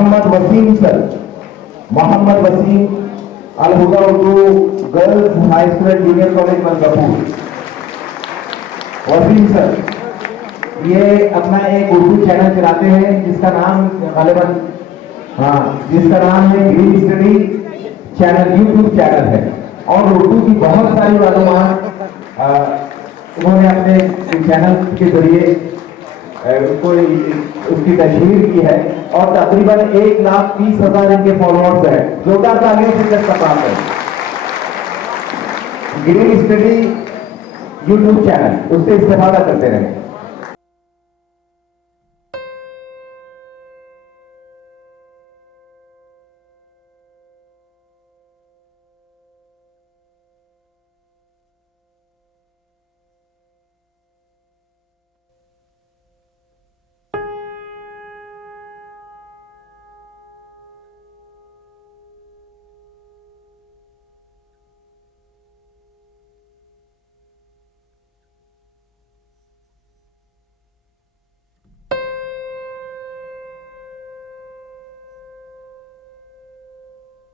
Mohammad Wasim sir, Mohammed Wasim, Al Huda Urdu girls high school and junior college Malkapur. Wasim sir ये अपना एक उर्दू चैनल चलाते हैं जिसका नाम गालिबन जिसका नाम है green study channel, YouTube channel है। और उर्दू की बहुत सारी मालूमात उन्होंने अपने चैनल के जरिए उसको उसकी तशहीर की है और तकरीबन 1,30,000 इनके फॉलोअर्स हैं। जोरदार तालियों से इसका काम है। ग्रीन स्टडी यूट्यूब चैनल, उससे इस्तेफादा करते रहे।